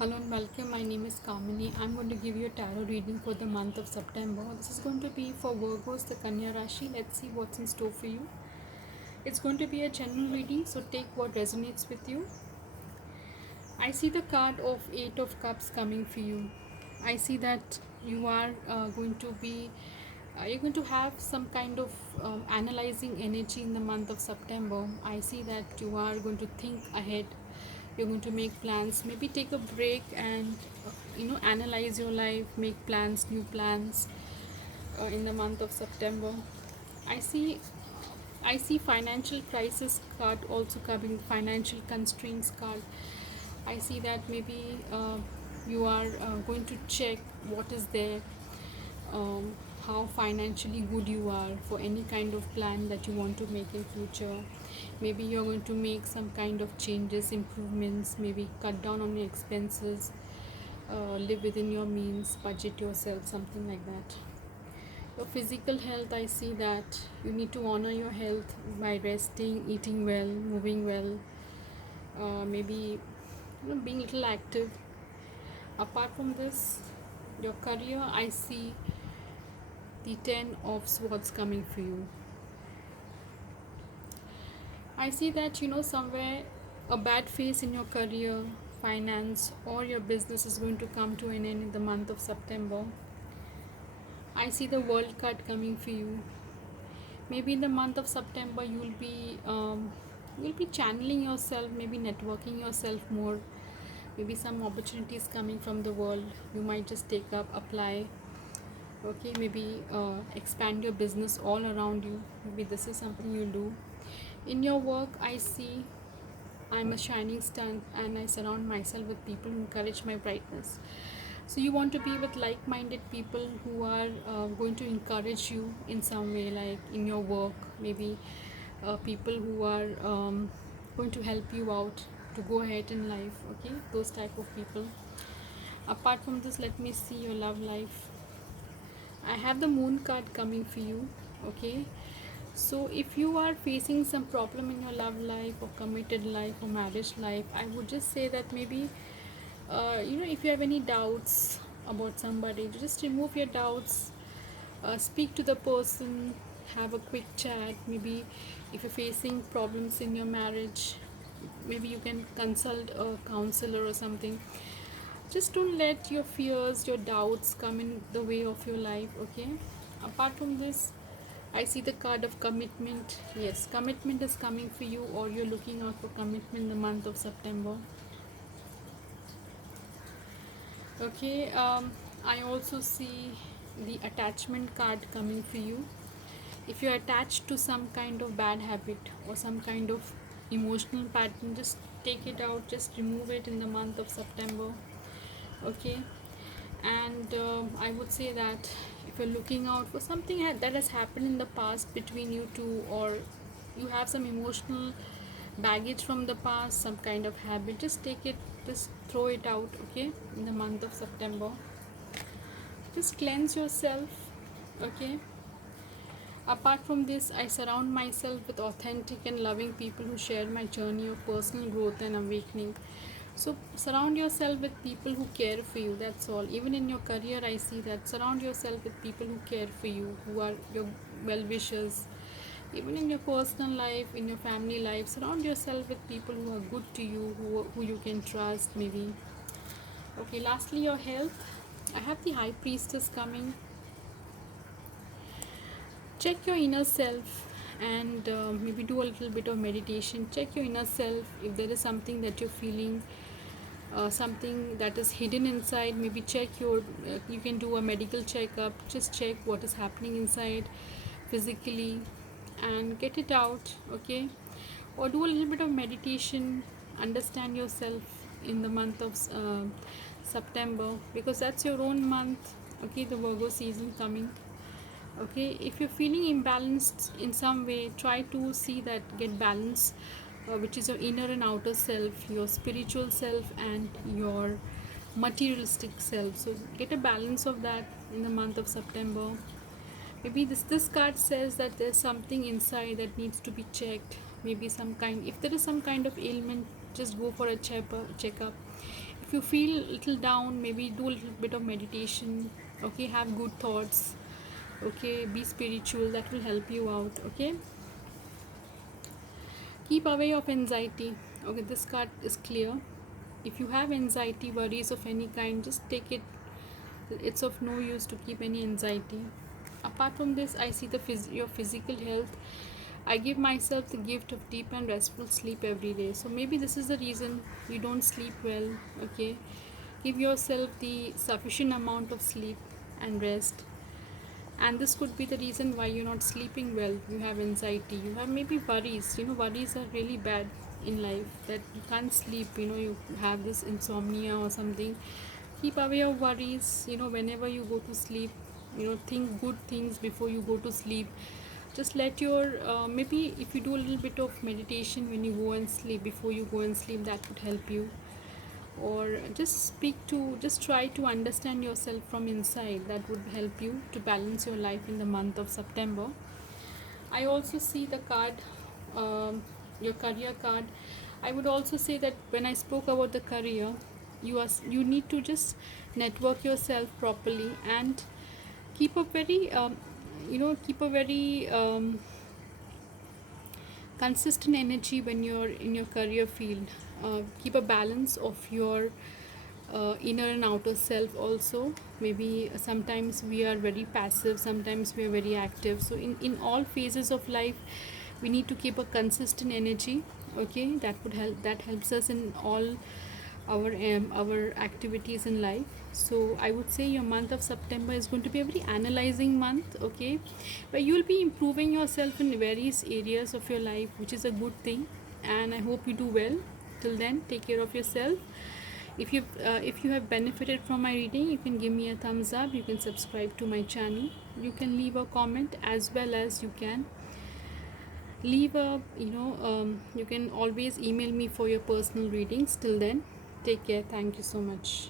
Hello and welcome. My name is Kamini. I'm going to give you a tarot reading for the month of September. This is going to be for Virgos, the Kanya Rashi. Let's see what's in store for you. It's going to be a general reading, so take what resonates with you. I see the card of Eight of Cups coming for you. I see that you are going to be you're going to have some kind of analyzing energy in the month of September. I see that you are going to think ahead. You're going to make plans, maybe take a break and analyze your life, make plans, new plans in the month of September. I see i see financial crisis card also coming, financial constraints card. I see that maybe you are going to check what is there, how financially good you are for any kind of plan that you want to make in future. Maybe you're going to make some kind of changes, improvements, maybe cut down on your expenses, live within your means, budget yourself, something like that. Your physical health, I see that you need to honor your health by resting, eating well, moving well, maybe being a little active. Apart from this, your career, I see the 10 of swords coming for you. I see that somewhere a bad phase in your career, finance, or your business is going to come to an end in the month of September. I see the world card coming for you. Maybe in the month of September you'll be channeling yourself, maybe networking yourself more. Maybe some opportunities coming from the world. You might just take up, apply. Okay, maybe expand your business all around you. Maybe this is something you'll do. In your work, I see I'm a shining star and I surround myself with people who encourage my brightness. So you want to be with like-minded people who are going to encourage you in some way, like in your work. Maybe people who are going to help you out to go ahead in life. Okay, those type of people. Apart from this, let me see your love life. I have the moon card coming for you. Okay, so if you are facing some problem in your love life or committed life or marriage life, I would just say that maybe if you have any doubts about somebody, just remove your doubts, speak to the person, have a quick chat. Maybe if you're facing problems in your marriage, maybe you can consult a counselor or something. Just don't let your fears, your doubts come in the way of your life. Okay, apart from this, I see the card of commitment. Yes, commitment is coming for you, or you're looking out for commitment in the month of September. Okay, I also see the attachment card coming for you. If you're attached to some kind of bad habit or some kind of emotional pattern, just take it out, just remove it in the month of September. Okay, and I would say that if you're looking out for something that has happened in the past between you two, or you have some emotional baggage from the past, some kind of habit, just take it, just throw it out. Okay, in the month of September, just cleanse yourself. Okay, apart from this, I surround myself with authentic and loving people who share my journey of personal growth and awakening. So surround yourself with people who care for you, that's all. Even in your career, I see that surround yourself with people who care for you, who are your well wishers. Even in your personal life, in your family life, surround yourself with people who are good to you, who you can trust, maybe. Okay, lastly, your health. I have the High Priestess coming. Check your inner self and maybe do a little bit of meditation. Check your inner self. If there is something that you're feeling, something that is hidden inside, maybe check you can do a medical checkup. Just check what is happening inside physically and get it out. Okay, or do a little bit of meditation. Understand yourself in the month of September, because that's your own month. Okay, the Virgo season coming. Okay, if you're feeling imbalanced in some way, try to see that, get balance, which is your inner and outer self, your spiritual self and your materialistic self. So get a balance of that in the month of September. Maybe this card says that there's something inside that needs to be checked. Maybe some kind, if there is some kind of ailment, just go for a checkup. if you feel a little down, maybe do a little bit of meditation. Okay, have good thoughts. Okay, be spiritual, that will help you out. Okay, keep away of anxiety. Okay, this card is clear. If you have anxiety, worries of any kind, just take it. It's of no use to keep any anxiety. Apart from this, I see your physical health. I give myself the gift of deep and restful sleep every day. So maybe this is the reason you don't sleep well. Okay, give yourself the sufficient amount of sleep and rest. And this could be the reason why you're not sleeping well. You have anxiety, you have maybe worries. Worries are really bad in life, that you can't sleep. You have this insomnia or something. Keep away of worries. Whenever you go to sleep, think good things before you go to sleep. Just let your maybe if you do a little bit of meditation when you go and sleep, before you go and sleep, that would help you. Or just try to understand yourself from inside. That would help you to balance your life in the month of September. I also see the card, your career card. I would also say that when I spoke about the career, you need to just network yourself properly and keep a very keep a very consistent energy when you're in your career field. Keep a balance of your inner and outer self also. Maybe sometimes we are very passive, sometimes we are very active. So in all phases of life, we need to keep a consistent energy. Okay, that helps us in all our activities in life. So I would say your month of September is going to be a very analyzing month. Okay, where you'll be improving yourself in various areas of your life, which is a good thing. And I hope you do well. Till then, take care of yourself. If you have benefited from my reading, you can give me a thumbs up, you can subscribe to my channel, you can leave a comment, as well as you can leave a you can always email me for your personal readings. Till then, take care. Thank you so much.